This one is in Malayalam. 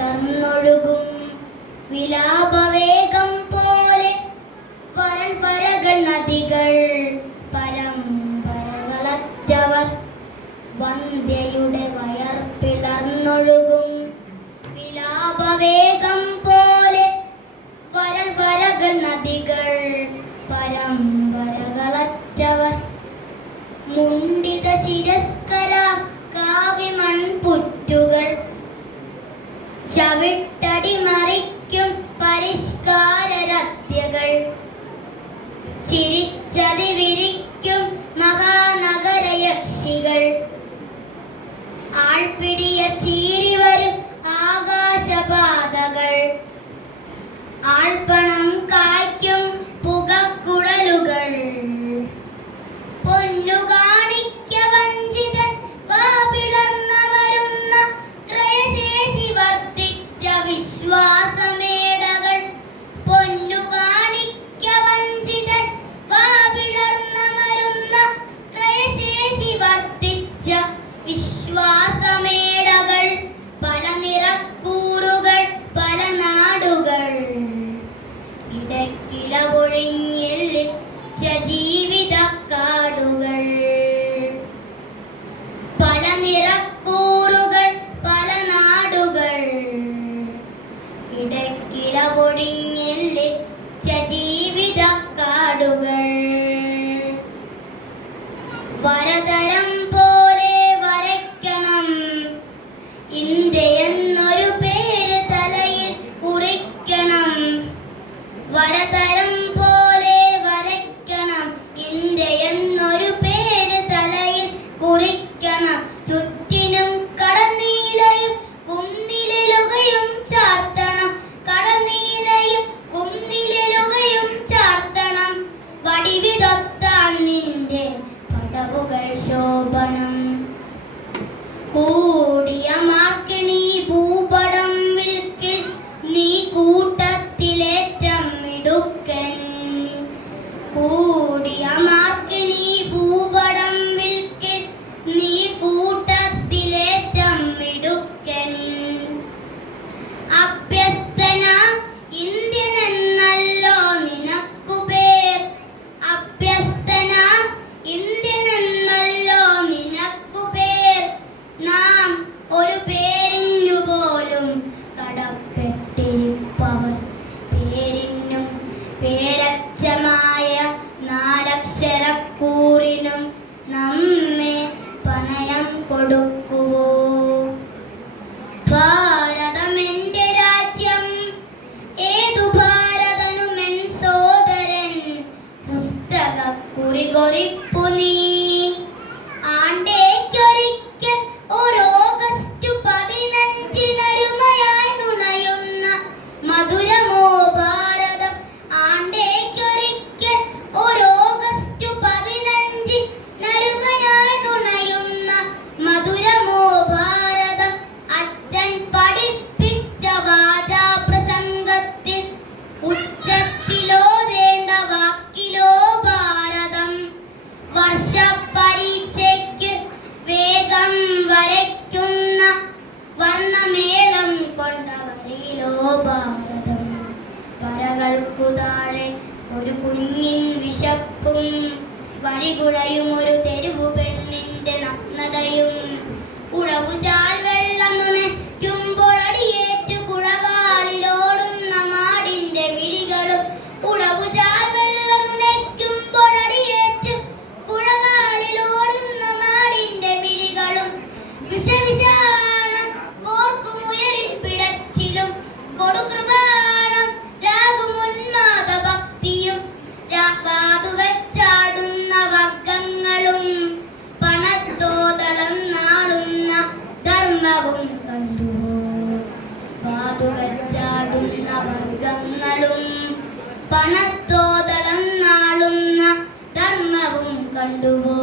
പിളർന്നൊഴുകും വിലാപവേഗം പോലെ വരകൾ നദികൾ പരമ്പരകളറ്റവർ വന്ധ്യയുടെ വയർ പിളർന്നൊഴുകും വിലാപവേഗം പോലെ വരകൾ നദികൾ പരമ്പരകളറ്റവർ മുണ്ടിത ശിരസ്കര കാവ്യമൺപുറ്റുകൾ ചവിട്ടടി മറിക്കും പരിഷ്കാരരത്യകൾ ചിരിച്ചതി വിരിക്കും മഹാനഗരയക്ഷികൾ ആൾപിടിയ ചീറി വരും ആകാശപാതകൾ ആൾപ്പണം കായ്ക്കും പുകക്കുടലുകൾ പൊന്നുകാണിക്ക വഞ്ചിതൻ വാപിളർന്നമരുന്ന ക്രയശേഷി വർദ്ധിച്ച വിശ്വാസമേടകൾ പൊന്നുകാണിക്ക വഞ്ചിതൻ വാപിളർന്നമരുന്ന ക്രയശേഷി വർദ്ധിച്ച വിശ്വാസമേടകൾ പല നിറക്കൂറുകൾ പല നാടുകൾ ഇടക്കില ഒഴിഞ്ഞില്ല ജീവിതക്കാടുകൾ പല നിറക്കൂറുകൾ പല നാടുകൾ ഇടക്കില ഒഴിഞ്ഞില്ല ജീവിതക്കാടുകൾ വരതരം പോലെ വരയ്ക്കണം ഇന്ത്യ എന്നൊരു പേര് തലയിൽ കുറിക്കണം വരതരം പോലെ വരയ്ക്കണം ഇന്ത്യ എന്നൊരു പേര് തലയിൽ കുറിക്കണം ചുറ്റിനും കടനീലയും കുന്നിലുകയും ചാർത്തണം കടനീലയും കുന്നിലുകയും ചാർത്തണം വടിവിതൊത്താൻ നിന്റെ പടവുകൾ ശോഭനം കൂടിയ മാർക്കിണി ഭൂപടം വിൽക്കിൽ നീ കൂട്ടത്തിലേറ്റം മിടുക്കൻ കൂടിയ മാർക്കിണി ഭൂപടം വിൽക്കിൽ നീ കൂട്ടത്തിലേറ്റം മിടുക്കൻ അഭ്യസ്തന ഇന്ത്യൻ എന്നല്ലോ നിനക്കു പേർ അഭ്യസ്തന ഇന്ത്യൻ എന്നല്ലോ നിനക്കു പേർ നാം ഒരു പേരിനു പോലും കടപ്പെട്ടിരിപ്പവർ പേരിനും പേരച്ചമായ നാലക്ഷരക്കൂറിനും നമ്മെ പണയം കൊടുക്കുവോ ഭാരതമെന്റെ രാജ്യം ഏതു ഭാരതനുമെൻ സോദരൻ പുസ്തകക്കുറി കൊറിപ്പു നീ ആണ്ടേക്കൊരിക്കൽ ഒരു ഓഗസ്റ്റ് 15-നരുമയായി നുണയുന്ന മധുരമോ ഭാരതം ആണ്ടേക്കൊരിക്കൽ ഒരു ഓഗസ്റ്റ് 15-നരുമയായി നുണയുന്ന മധുരമോ ഭാരതം അച്ഛൻ പഠിപ്പിച്ച വാചാപ്രസംഗത്തിൽ ഉച്ചത്തിലോതേണ്ട വാക്കിലോ ഭാരതം വർഷപരീക്ഷയ്ക്ക് വേഗം വരയ്ക്കുന്ന വർണ്ണമേളം കൊണ്ട വരയിലോ ഭാരതം വരകൾക്കു താഴെ ഒരു കുഞ്ഞിൻ വിശപ്പും വഴികുഴയും ഒരു തെരുവു പെണ്ണിന്റെ നഗ്നതയും ഉഴവുചാൽ വെള്ളം നുണയ്ക്കുമ്പോഴടിയേറ്റു കുഴകാലിലോടുന്ന മാടിന്റെ വിഴികളും ഉഴവുചാൽ വെള്ളം നുണയ്ക്കുമ്പോഴടിയേറ്റു കുഴകാലിലോടുന്ന മാടിന്റെ വിഴികളും വിഷവിഷാണം കോർക്കുമുയരിൻ പിടച്ചിലും കൊടുകൃപാണം രാഗുമുന്മാദ ഭക്തിയും കാതുവച്ചാടുന്ന വർഗങ്ങളും പണത്തോതളം നാളുന്ന ധർമ്മവും കണ്ടുവോ കാതുവച്ചാടുന്ന വർഗങ്ങളും പണത്തോതളം നാളുന്ന ധർമ്മവും കണ്ടുവോ